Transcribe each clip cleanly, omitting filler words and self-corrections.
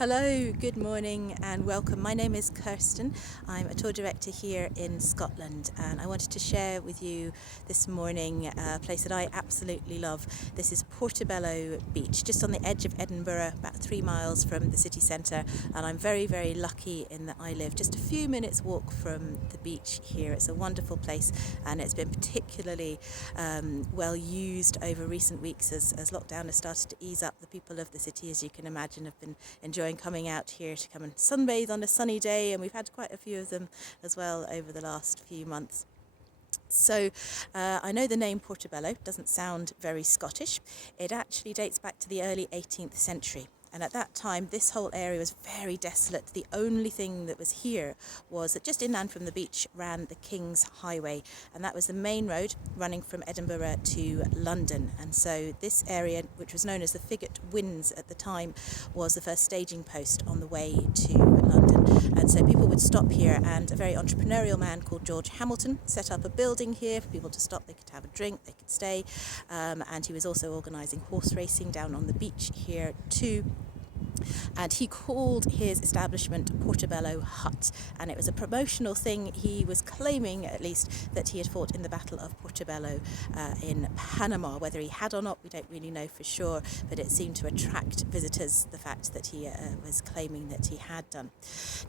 Hello, good morning and welcome. My name is Kirsten. I'm a tour director here in Scotland, and I wanted to share with you this morning a place that I absolutely love. This is Portobello Beach, just on the edge of Edinburgh, about 3 miles from the city centre, and I'm very, very lucky in that I live just a few minutes walk from the beach here. It's a wonderful place, and it's been particularly well used over recent weeks as lockdown has started to ease up. The people of the city, as you can imagine, have been enjoying coming out here to come and sunbathe on a sunny day, and we've had quite a few of them as well over the last few months. So I know the name Portobello doesn't sound very Scottish. It actually dates back to the early 18th century. And at that time, this whole area was very desolate. The only thing that was here was that just inland from the beach ran the King's Highway. And that was the main road running from Edinburgh to London. And so this area, which was known as the Figot Winds at the time, was the first staging post on the way to London. And so people would stop here, and a very entrepreneurial man called George Hamilton set up a building here for people to stop. They could have a drink, they could stay. And he was also organising horse racing down on the beach here too. And he called his establishment Portobello Hut, and it was a promotional thing. He was claiming, at least, that he had fought in the Battle of Portobello in Panama. Whether he had or not, we don't really know for sure, but it seemed to attract visitors, the fact that he was claiming that he had done.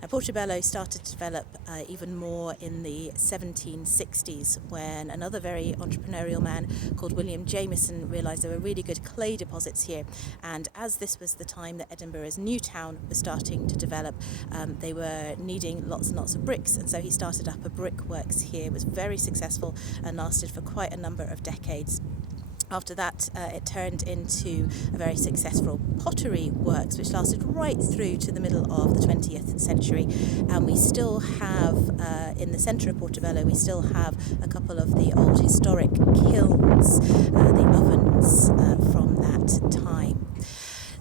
Now, Portobello started to develop even more in the 1760s, when another very entrepreneurial man called William Jameson realised there were really good clay deposits here, and as this was the time that Edinburgh's new town was starting to develop, they were needing lots and lots of bricks, and so he started up a brickworks here. It was very successful and lasted for quite a number of decades. After that, it turned into a very successful pottery works, which lasted right through to the middle of the 20th century. And we still have, in the centre of Portobello, we still have a couple of the old historic kilns, the ovens from that time.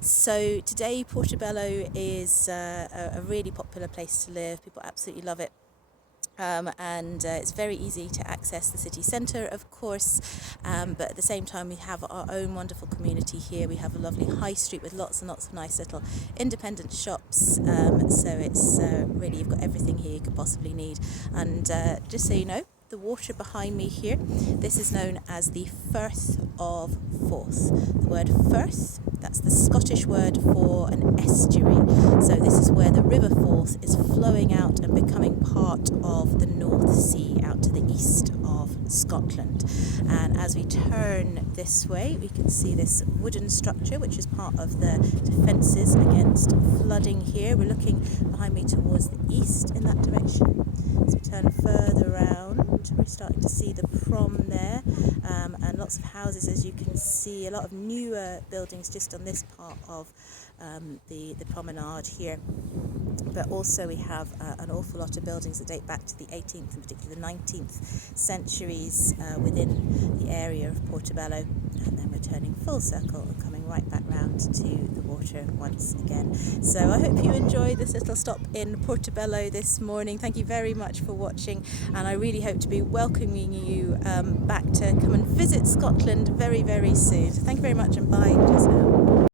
So today Portobello is a really popular place to live. People absolutely love it. And it's very easy to access the city centre, of course, but at the same time we have our own wonderful community here. We have a lovely high street with lots and lots of nice little independent shops, so it's really, you've got everything here you could possibly need. And just so you know, the water behind me here, this is known as the Firth of Forth. The word Firth, that's the Scottish word for an estuary. So this is where the River Forth is flowing out and becoming part of the North Sea out to the east of Scotland. And as we turn this way, we can see this wooden structure, which is part of the defences against flooding here. We're looking behind me towards the east in that direction. As we turn further around, we're starting to see the prom there, and lots of houses, as you can see, a lot of newer buildings just on this part of the promenade here. But also we have an awful lot of buildings that date back to the 18th and particularly the 19th centuries within the area of Portobello. And then we're turning full circle and coming right back round to the water once again. So I hope you enjoyed this little stop in Portobello this morning. Thank you very much for watching, and I really hope to be welcoming you back to come and visit Scotland very, very soon. So thank you very much, and bye just now.